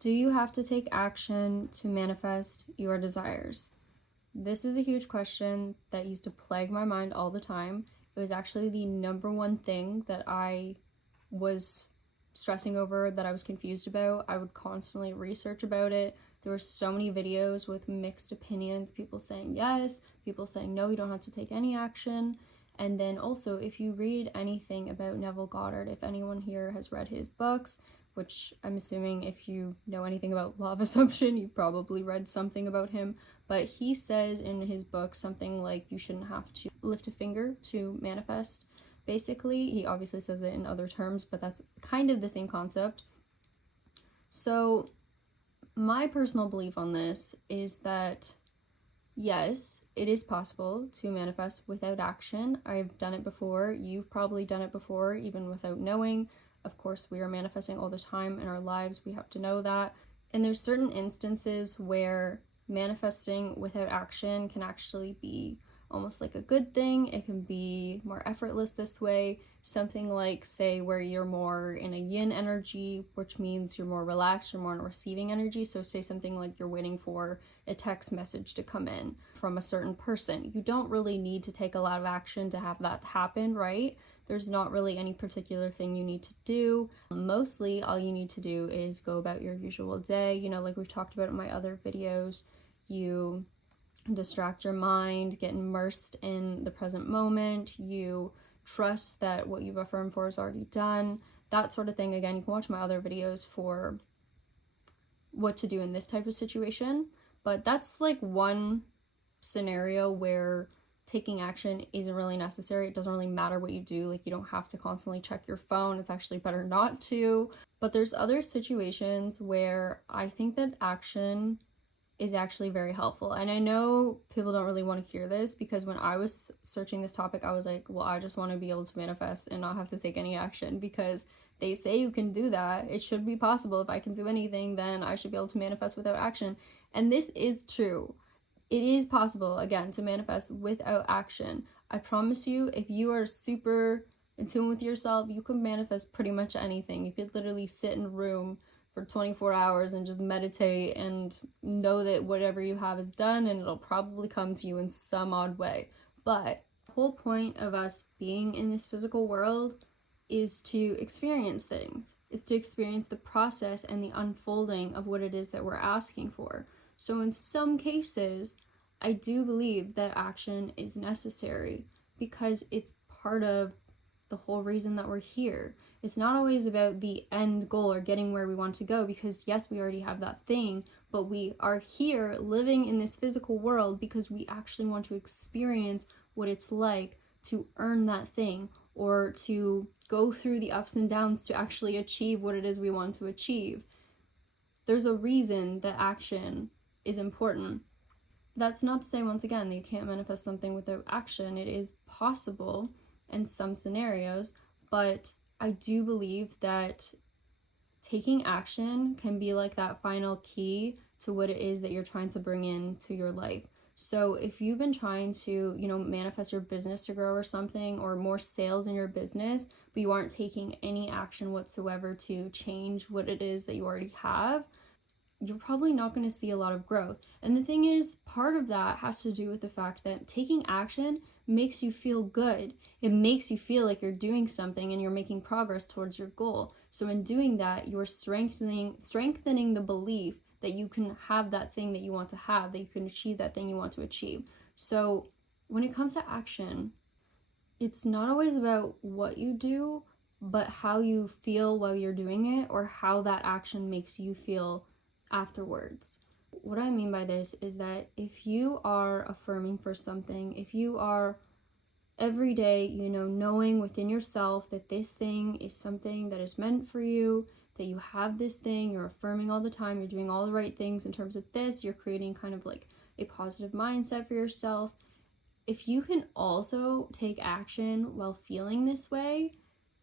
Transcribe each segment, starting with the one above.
Do you have to take action to manifest your desires? This is a huge question that used to plague my mind all the time. It was actually the number one thing that I was stressing over, that I was confused about. I would constantly research about it. There were so many videos with mixed opinions, people saying yes, people saying no, you don't have to take any action. And then also, if you read anything about Neville Goddard, if anyone here has read his books, which I'm assuming if you know anything about law of assumption, you probably read something about him, but he says in his book something like you shouldn't have to lift a finger to manifest. Basically, he obviously says it in other terms, but that's kind of the same concept. So my personal belief on this is that yes, it is possible to manifest without action. I've done it before. You've probably done it before, even without knowing. Of course, we are manifesting all the time in our lives. We have to know that. And there's certain instances where manifesting without action can actually be almost like a good thing. It can be more effortless this way. Something like, say, where you're more in a yin energy, which means you're more relaxed, you're more in a receiving energy. So say something like you're waiting for a text message to come in from a certain person. You don't really need to take a lot of action to have that happen, right? There's not really any particular thing you need to do. Mostly all you need to do is go about your usual day. You know, like we've talked about in my other videos, you distract your mind, get immersed in the present moment, you trust that what you've affirmed for is already done, that sort of thing. Again, you can watch my other videos for what to do in this type of situation, but that's like one scenario where taking action isn't really necessary. It doesn't really matter what you do. Like, you don't have to constantly check your phone. It's actually better not to. But there's other situations where I think that action is actually very helpful. And I know people don't really want to hear this, because when I was searching this topic, I was like, well, I just want to be able to manifest and not have to take any action, because they say you can do that. It should be possible. If I can do anything, then I should be able to manifest without action. And this is true. It is possible, again, to manifest without action. I promise you, if you are super in tune with yourself, you can manifest pretty much anything. You could literally sit in a room for 24 hours and just meditate and know that whatever you have is done, and it'll probably come to you in some odd way. But the whole point of us being in this physical world is to experience things. It's to experience the process and the unfolding of what it is that we're asking for. So in some cases, I do believe that action is necessary, because it's part of the whole reason that we're here. It's not always about the end goal or getting where we want to go, because yes, we already have that thing, but we are here living in this physical world because we actually want to experience what it's like to earn that thing, or to go through the ups and downs to actually achieve what it is we want to achieve. There's a reason that action is important. That's not to say, once again, that you can't manifest something without action. It is possible in some scenarios, but I do believe that taking action can be like that final key to what it is that you're trying to bring into your life. So if you've been trying to, manifest your business to grow or something, or more sales in your business, but you aren't taking any action whatsoever to change what it is that you already have, you're probably not going to see a lot of growth. And the thing is, part of that has to do with the fact that taking action makes you feel good. It makes you feel like you're doing something and you're making progress towards your goal. So in doing that, you're strengthening the belief that you can have that thing that you want to have, that you can achieve that thing you want to achieve. So when it comes to action, it's not always about what you do, but how you feel while you're doing it, or how that action makes you feel afterwards. What I mean by this is that if you are affirming for something, if you are every day, knowing within yourself that this thing is something that is meant for you, that you have this thing, you're affirming all the time, you're doing all the right things in terms of this, you're creating kind of like a positive mindset for yourself. If you can also take action while feeling this way,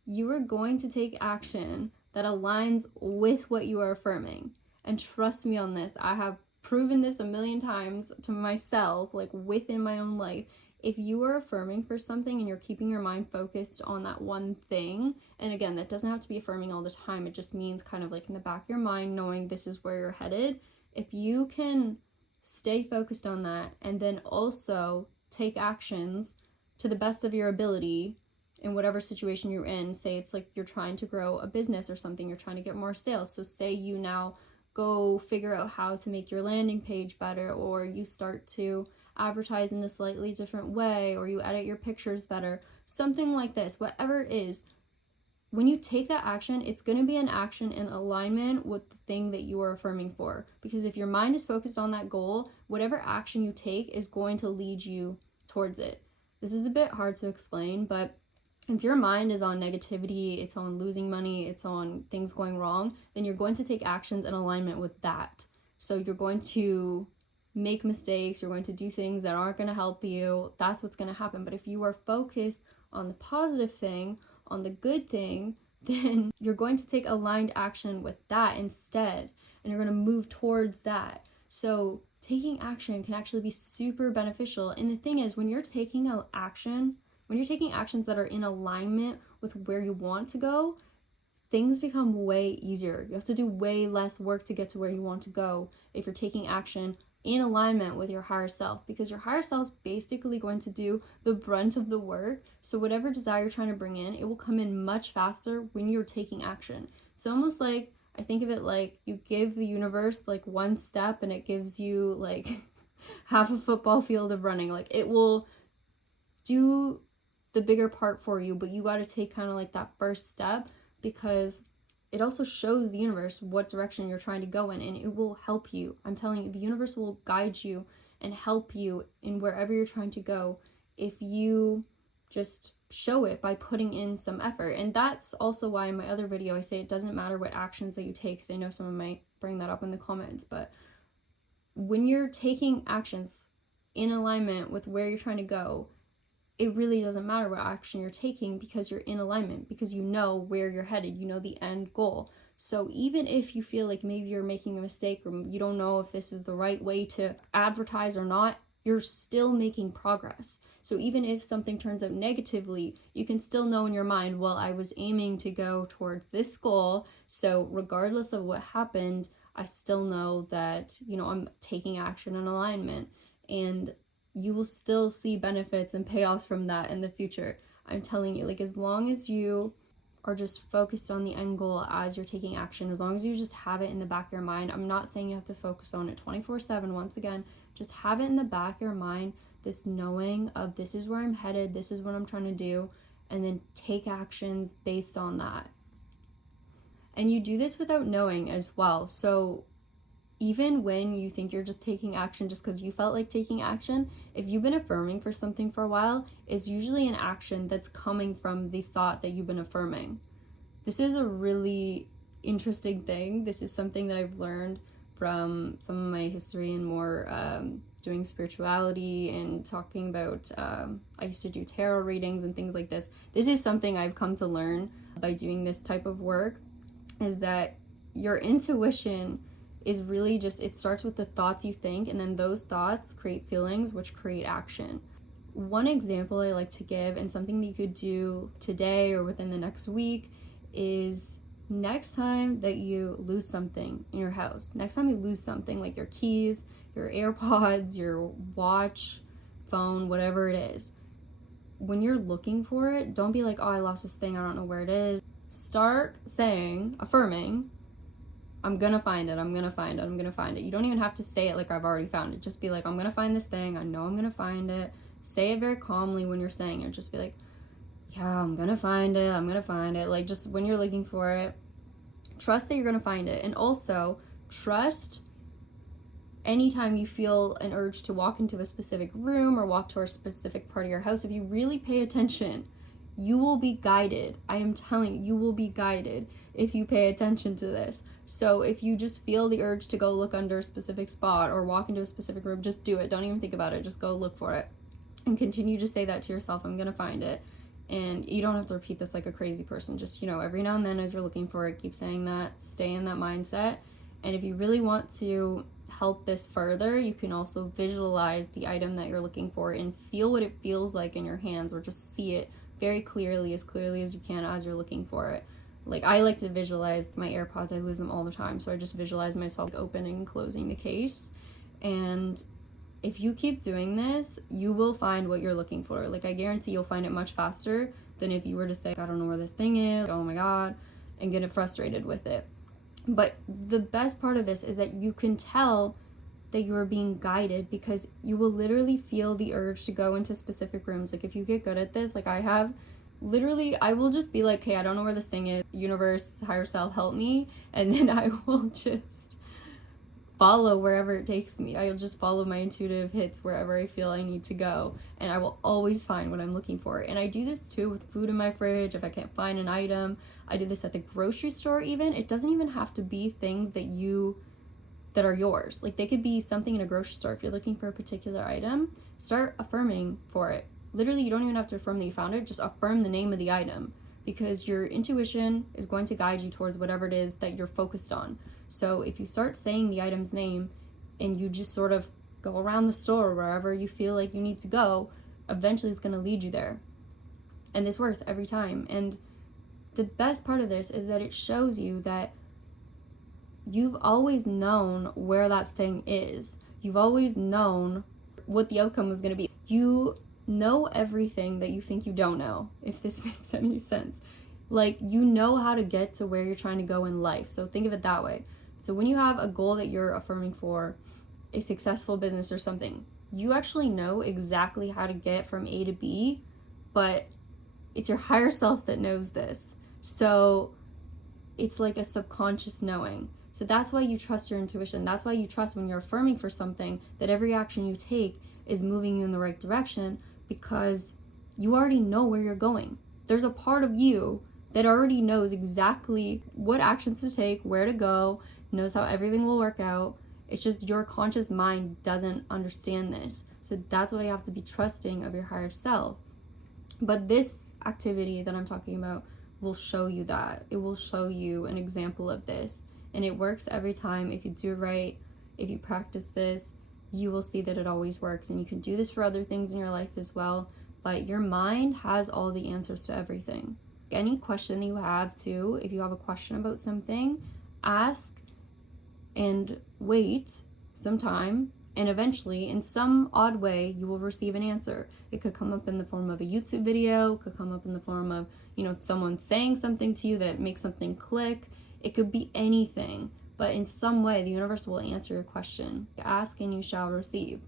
you are going to take action that aligns with what you are affirming. And trust me on this, I have proven this a million times to myself, like within my own life. if you are affirming for something and you're keeping your mind focused on that one thing, and again, that doesn't have to be affirming all the time, it just means kind of like in the back of your mind knowing this is where you're headed. If you can stay focused on that and then also take actions to the best of your ability in whatever situation you're in, say it's like you're trying to grow a business or something, you're trying to get more sales, so say you now go figure out how to make your landing page better, or you start to advertise in a slightly different way, or you edit your pictures better, something like this, whatever it is, when you take that action, it's going to be an action in alignment with the thing that you are affirming for. Because if your mind is focused on that goal, whatever action you take is going to lead you towards it. This is a bit hard to explain, but if your mind is on negativity, it's on losing money, it's on things going wrong, then you're going to take actions in alignment with that. So you're going to make mistakes, you're going to do things that aren't going to help you. That's what's going to happen. But if you are focused on the positive thing, on the good thing, then you're going to take aligned action with that instead, and you're going to move towards that. So taking action can actually be super beneficial. And the thing is, when you're taking actions that are in alignment with where you want to go, things become way easier. You have to do way less work to get to where you want to go if you're taking action in alignment with your higher self, because your higher self is basically going to do the brunt of the work. So whatever desire you're trying to bring in, it will come in much faster when you're taking action. It's almost like, I think of it like you give the universe like one step and it gives you like half a football field of running. Like it will do the bigger part for you, but you got to take kind of like that first step, because it also shows the universe what direction you're trying to go in, and it will help you. I'm telling you, the universe will guide you and help you in wherever you're trying to go if you just show it by putting in some effort. And that's also why in my other video I say it doesn't matter what actions that you take, because I know someone might bring that up in the comments, but when you're taking actions in alignment with where you're trying to go, it really doesn't matter what action you're taking, because you're in alignment, because you know where you're headed, you know the end goal. So even if you feel like maybe you're making a mistake, or you don't know if this is the right way to advertise or not, you're still making progress. So even if something turns out negatively, you can still know in your mind, well, I was aiming to go towards this goal, so regardless of what happened, I still know that, I'm taking action in alignment, and you will still see benefits and payoffs from that in the future. I'm telling you, like, as long as you are just focused on the end goal as you're taking action, as long as you just have it in the back of your mind, I'm not saying you have to focus on it 24/7. Once again, just have it in the back of your mind, this knowing of this is where I'm headed, this is what I'm trying to do, and then take actions based on that. And you do this without knowing as well. So even when you think you're just taking action just because you felt like taking action, if you've been affirming for something for a while, it's usually an action that's coming from the thought that you've been affirming. This is a really interesting thing. This is something that I've learned from some of my history and more doing spirituality and talking about, I used to do tarot readings and things like this. This is something I've come to learn by doing this type of work, is that your intuition is really just, it starts with the thoughts you think, and then those thoughts create feelings, which create action. One example I like to give, and something that you could do today or within the next week, is next time that you lose something in your house, next time you lose something like your keys, your AirPods, your watch, phone, whatever it is, when you're looking for it, don't be like, oh, I lost this thing, I don't know where it is. Start saying, affirming, I'm gonna find it, I'm gonna find it, I'm gonna find it. You don't even have to say it like I've already found it. Just be like, I'm gonna find this thing, I know I'm gonna find it. Say it very calmly when you're saying it. Just be like, yeah, I'm gonna find it, I'm gonna find it. Like, just when you're looking for it, trust that you're gonna find it. And also, trust anytime you feel an urge to walk into a specific room or walk to a specific part of your house, if you really pay attention, you will be guided. I am telling you, you will be guided if you pay attention to this. So if you just feel the urge to go look under a specific spot or walk into a specific room, just do it. Don't even think about it. Just go look for it. And continue to say that to yourself, I'm going to find it. And you don't have to repeat this like a crazy person. Just, every now and then as you're looking for it, keep saying that, stay in that mindset. And if you really want to help this further, you can also visualize the item that you're looking for and feel what it feels like in your hands, or just see it very clearly as you can as you're looking for it. Like, I like to visualize my AirPods. I lose them all the time, so I just visualize myself opening and closing the case. And if you keep doing this, you will find what you're looking for. Like, I guarantee you'll find it much faster than if you were to say, I don't know where this thing is, oh my god, and get frustrated with it. But the best part of this is that you can tell that you are being guided, because you will literally feel the urge to go into specific rooms. Like, if you get good at this, like I have, literally, I will just be like, hey, I don't know where this thing is. Universe, higher self, help me. And then I will just follow wherever it takes me. I'll just follow my intuitive hits wherever I feel I need to go. And I will always find what I'm looking for. And I do this too with food in my fridge. If I can't find an item, I do this at the grocery store even. It doesn't even have to be things that are yours. Like, they could be something in a grocery store. If you're looking for a particular item, start affirming for it. Literally, you don't even have to affirm that you found it. Just affirm the name of the item, because your intuition is going to guide you towards whatever it is that you're focused on. So if you start saying the item's name and you just sort of go around the store wherever you feel like you need to go, eventually it's going to lead you there. And this works every time. And the best part of this is that it shows you that you've always known where that thing is. You've always known what the outcome was going to be. You know everything that you think you don't know, if this makes any sense. Like, you know how to get to where you're trying to go in life. So think of it that way. So when you have a goal that you're affirming for, a successful business or something, you actually know exactly how to get from A to B, but it's your higher self that knows this. So it's like a subconscious knowing. So that's why you trust your intuition. That's why you trust when you're affirming for something that every action you take is moving you in the right direction, because you already know where you're going. There's a part of you that already knows exactly what actions to take, where to go, knows how everything will work out. It's just your conscious mind doesn't understand this. So that's why you have to be trusting of your higher self. But this activity that I'm talking about will show you that. It will show you an example of this. And it works every time. If you do it right, if you practice this, you will see that it always works. And you can do this for other things in your life as well. But your mind has all the answers to everything. Any question that you have too, if you have a question about something, ask and wait some time, and eventually, in some odd way, you will receive an answer. It could come up in the form of a YouTube video, it could come up in the form of, someone saying something to you that makes something click. It could be anything, but in some way, the universe will answer your question. Ask and you shall receive.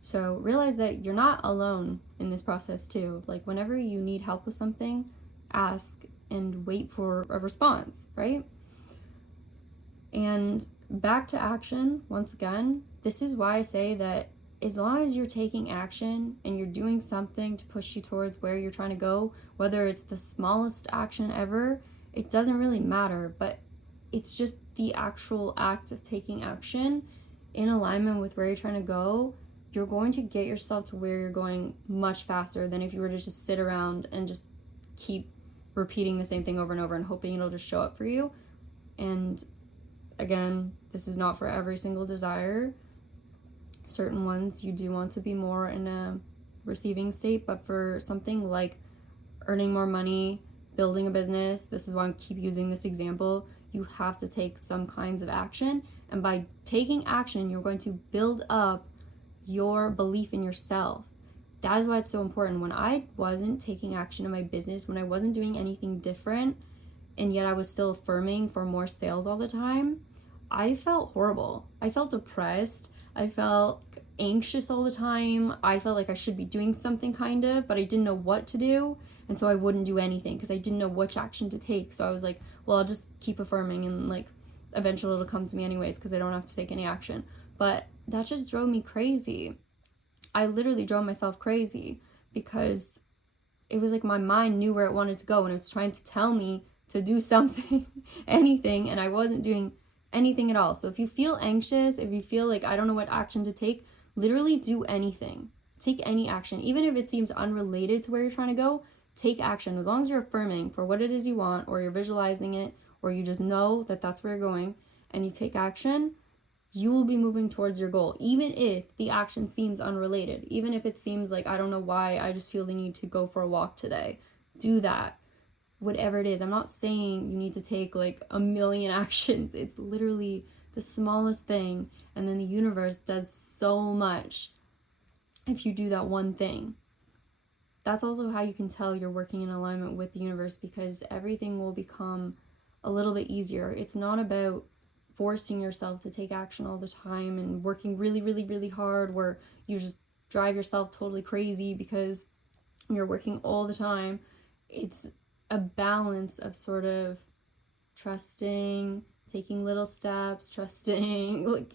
So realize that you're not alone in this process too. Like, whenever you need help with something, ask and wait for a response, right? And back to action, once again, this is why I say that as long as you're taking action and you're doing something to push you towards where you're trying to go, whether it's the smallest action ever, it doesn't really matter, but it's just the actual act of taking action in alignment with where you're trying to go. You're going to get yourself to where you're going much faster than if you were to just sit around and just keep repeating the same thing over and over and hoping it'll just show up for you. And again, this is not for every single desire. Certain ones you do want to be more in a receiving state, but for something like earning more money, building a business, this is why I keep using this example, you have to take some kinds of action. And by taking action, you're going to build up your belief in yourself. That is why it's so important. When I wasn't taking action in my business, when I wasn't doing anything different, and yet I was still affirming for more sales all the time, I felt horrible. I felt depressed. I felt anxious all the time. I felt like I should be doing something kind of, but I didn't know what to do. And so I wouldn't do anything because I didn't know which action to take. So I was like, well, I'll just keep affirming and like eventually it'll come to me anyways because I don't have to take any action. But that just drove me crazy. I literally drove myself crazy because it was like my mind knew where it wanted to go and it was trying to tell me to do something, anything, and I wasn't doing anything at all. So if you feel anxious, if you feel like I don't know what action to take, literally do anything. Take any action. Even if it seems unrelated to where you're trying to go, take action. As long as you're affirming for what it is you want, or you're visualizing it, or you just know that that's where you're going, and you take action, you will be moving towards your goal, even if the action seems unrelated, even if it seems like, I don't know why, I just feel the need to go for a walk today. Do that. Whatever it is. I'm not saying you need to take like a million actions. It's literally the smallest thing, and then the universe does so much if you do that one thing. That's also how you can tell you're working in alignment with the universe, because everything will become a little bit easier. It's not about forcing yourself to take action all the time and working really, really, really hard, where you just drive yourself totally crazy because you're working all the time. It's a balance of sort of trusting, taking little steps, trusting, like,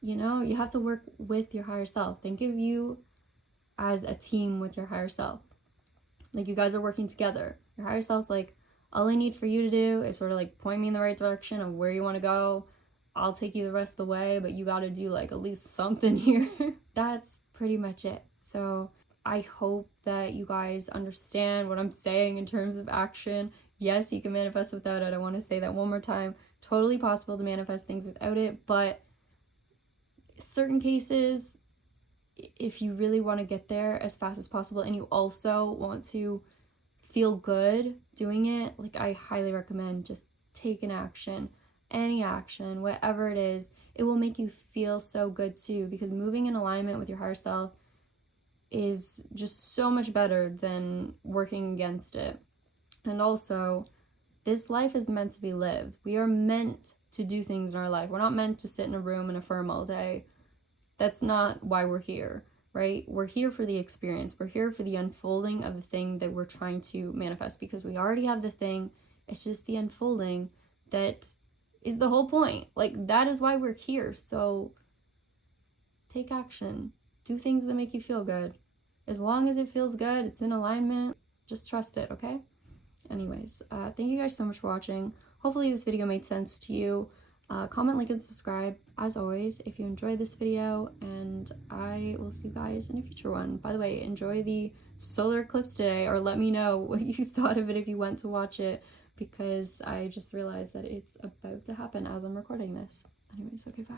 you know, you have to work with your higher self. Think of you as a team with your higher self. Like, you guys are working together. Your higher self's like, all I need for you to do is sort of like point me in the right direction of where you want to go. I'll take you the rest of the way, but you got to do like at least something here. That's pretty much it. So I hope that you guys understand what I'm saying in terms of action. Yes, you can manifest without it. I want to say that one more time. Totally possible to manifest things without it, but certain cases, if you really want to get there as fast as possible and you also want to feel good doing it, like, I highly recommend just take an action. Any action, whatever it is, it will make you feel so good too, because moving in alignment with your higher self is just so much better than working against it. And also, this life is meant to be lived. We are meant to do things in our life. We're not meant to sit in a room and affirm all day. That's not why we're here, right? We're here for the experience. We're here for the unfolding of the thing that we're trying to manifest, because we already have the thing. It's just the unfolding that is the whole point. Like, that is why we're here. So take action. Do things that make you feel good. As long as it feels good, it's in alignment, just trust it, okay? Anyways, thank you guys so much for watching. Hopefully this video made sense to you. Comment, like, and subscribe, as always, if you enjoyed this video, and I will see you guys in a future one. By the way, enjoy the solar eclipse today, or let me know what you thought of it if you went to watch it, because I just realized that it's about to happen as I'm recording this. Anyways, okay, bye.